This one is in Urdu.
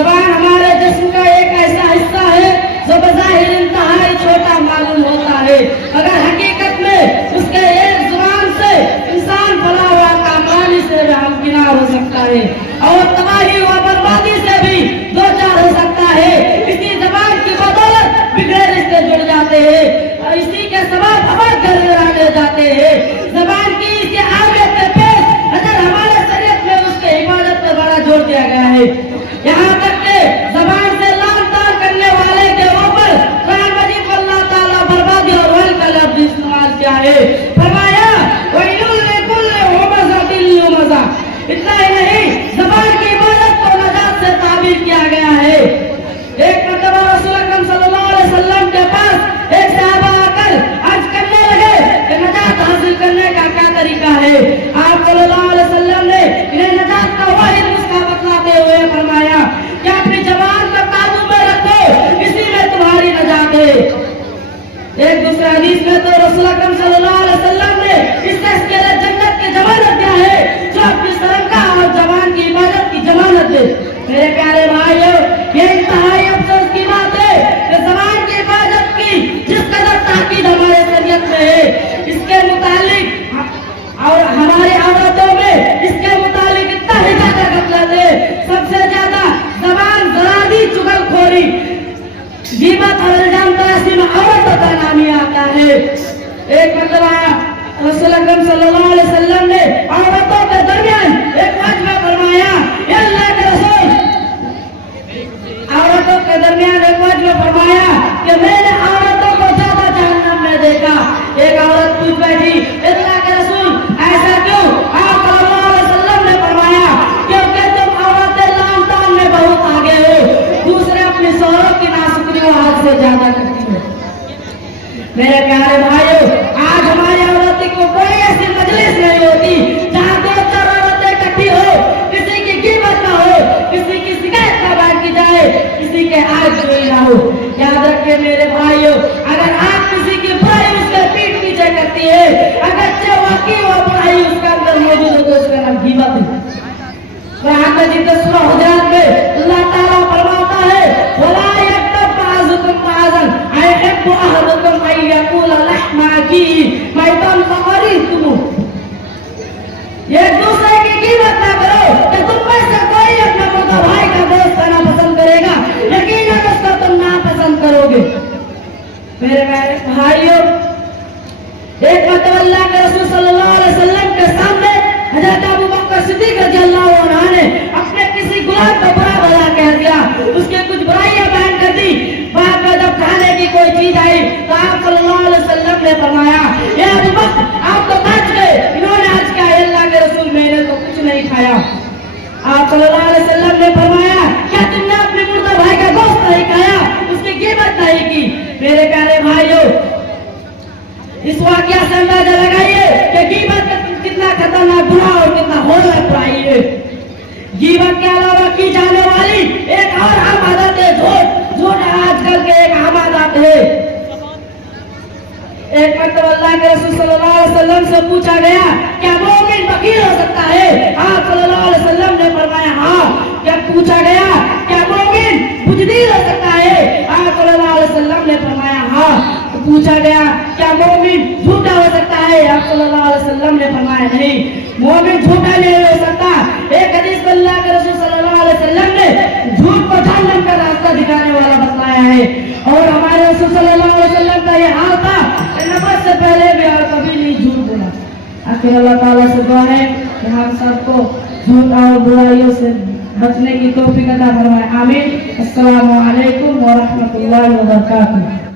زبان ہمارے جسم کا ایک ایسا حصہ ہے جو بظاہر انتہائی چھوٹا معلوم ہوتا ہے، مگر حقیقت میں اس کے ایک زبان سے انسان فلاح و کامرانی سے ہمکنار ہو سکتا ہے اور تباہی و بربادی سے بھی دو چار ہو سکتا ہے۔ اسی زبان کی بدولت بگڑے رشتے جڑ جاتے ہیں، اسی کے سبب ہمارے گھر گرانے جاتے ہیں۔ زبان کی اسی اہمیت کے پیش نظر ہمارے شریعت میں اس کی حفاظت پر بڑا زور دیا گیا ہے، یہاں تک کہ زبان سے لام تان کرنے والے کے اوپر قرآن مجید میں اللہ تعالیٰ بربادی اور ویل کا لفظ استعمال کیا ہے، فرمایا وَيْلٌ لِكُلِّ ہُمَزَةٍ لُمَزَةٍ۔ اتنا ہی نہیں، زبان کی عبادت کو نجات سے تعبیر کیا گیا ہے۔ ایک مرتبہ رسول اکرم صلی اللہ علیہ وسلم کے پاس ایک صحابہ آ کر عرض کرنے لگے کہ نجات حاصل کرنے کا کیا طریقہ ہے؟ آپ صلی اللہ علیہ وسلم نے انہیں نجات کا واحد نسخہ بتلاتے ہوئے فرمایا کہ اپنی زبان کو قابو میں رکھو، اسی میں تمہاری نجات ہے۔ ایک دوسرے حدیث میں تو رسول اکرم صلی اللہ علیہ وسلم نے اس شخص کے لیے جنت کی ضمانت کیا ہے جو اپنی سرنگاہ اور زبان کی عبادت کی ضمانت ہے۔ میرے پیارے بھائیو، یہ انتہائی افسوس کی بات ہے کہ زبان کی عبادت کی جس قدر تاکید ہمارے شریعت میں ہے، اس کے متعلق اور ہماری عادتوں میں اس کے متعلق اتنا ہی زیادہ غفلت ہے۔ سب سے زیادہ زبان زرادی، چغل خوری، غیبت اور الزام تراشی میں عورتوں کا نام ہی آتا ہے۔ ایک مرتبہ رسول اکرم صلی اللہ علیہ وسلم نے عورتوں کے درمیان ایک واقعہ فرمایا، اے اللہ کے رسول، عورتوں کے درمیان ایک واقعہ فرمایا کہ میں نے عورتوں کو زیادہ جہنم میں دیکھا۔ ایک عورت پوچھ بیٹھی، اے اللہ کے رسول ایسا کیوں؟ آپ صلی اللہ علیہ وسلم نے فرمایا کیونکہ تم عورتیں لام تام میں بہت آگے ہو، دوسرے اپنے شوہروں کی ناشکری و حد سے زیادہ کرتی ہو۔ میرے پیارے بھائیو، آج ہماری عورتیں کو کوئی ایسی مجلس نہیں ہوتی جہاں دو چار عورتیں اکٹھی ہو، کسی کی غیبت نہ ہو، کسی کی شکایت نہ بیان کی جائے، کسی کے آج کوئی نہ ہو۔ یاد رکھیں میرے بھائیو، اگر آپ کسی کی برائی اس کے پیٹ پیچھے کرتی ہے، اگرچہ واقعی وہ برائی اس کے اندر موجود ہو تو اس کا نام غیبت ہے۔ قرآن مجید سورہ حجرات میں اللہ تعالیٰ فرماتا ہے وَلَا يَغْتَبْ بَعْضُكُمْ بَعْضًا أَيُحِبُّ أَحَدُكُمْ أَن يَأْكُلَ لَحْمَ أَخِيهِ مَيْتًا فَكَرِهْتُمُوهُ۔ ایک دوسرے کی غیبت نہ کرو کہ تم میں سے کوئی اپنے مردہ بھائی کا گوشت کھانا پسند کرے گا، یقیناً اس کو تم ناپسند کرو گے۔ میرے بھائیو، ایک مرتبہ اللہ کے رسول صلی اللہ علیہ وسلم کے سامنے حضرت ابو بکر صدیق رضی اللہ عنہ نے اپنے کسی غلام کو برا بھلا کہہ دیا، اس کے کچھ برائیاں بیان کر دی۔ بعد میں جب کھانے کی کوئی چیز آئی تو آپ صلی اللہ علیہ وسلم نے فرمایا اے ابو بکر آپ تو بچ گئے، انہوں نے آج کہا اے اللہ کے رسول میں نے تو کچھ نہیں کھایا۔ آپ صلی اللہ علیہ وسلم نے فرمایا کیا تم نے اپنے مردہ بھائی کا گوشت نہیں کھایا، اس کی غیبت نہیں کی؟ میرے پیارے بھائیو، اس واقعہ سے اندازہ لگائیے کہ غیبت کتنا خطرناک گناہ اور کتنا ہولناک برائی ہے۔ غیبت کے علاوہ کی جانے والی ایک اور عام عادت ہے جھوٹ۔ جھوٹ آج کل کے ایک عام عادت ہے۔ ایک مرتبہ اللہ کے رسول صلی اللہ علیہ وسلم سے پوچھا گیا کیا مومن فقیر ہو سکتا ہے؟ آپ صلی اللہ علیہ وسلم نے فرمایا ہاں۔ جب پوچھا گیا کیا مومن بزدل ہو سکتا ہے؟ آپ صلی اللہ علیہ وسلم نے فرمایا ہاں۔ پوچھا گیا کیا مومن جھوٹا ہو سکتا ہے؟ آپ صلی اللہ علیہ وسلم نے فرمایا نہیں، مومن جھوٹا نہیں ہو سکتا۔ ایک حدیث میں اللہ کے رسول صلی اللہ علیہ وسلم نے جھوٹ کو جہنم کا راستہ دکھانے والا بتلایا ہے، اور ہمارے رسول صلی اللہ علیہ وسلم کا یہ حال تھا کہ نبوت سے پہلے بھی اور کبھی نہیں جھوٹ بولا۔ آخر اللہ تعالیٰ سے دعا ہے کہ ہم سب کو جھوٹ اور برائیوں سے بچنے کی توفیق عطا فرمائے، آمین۔ السلام علیکم ورحمۃ اللہ وبرکاتہ۔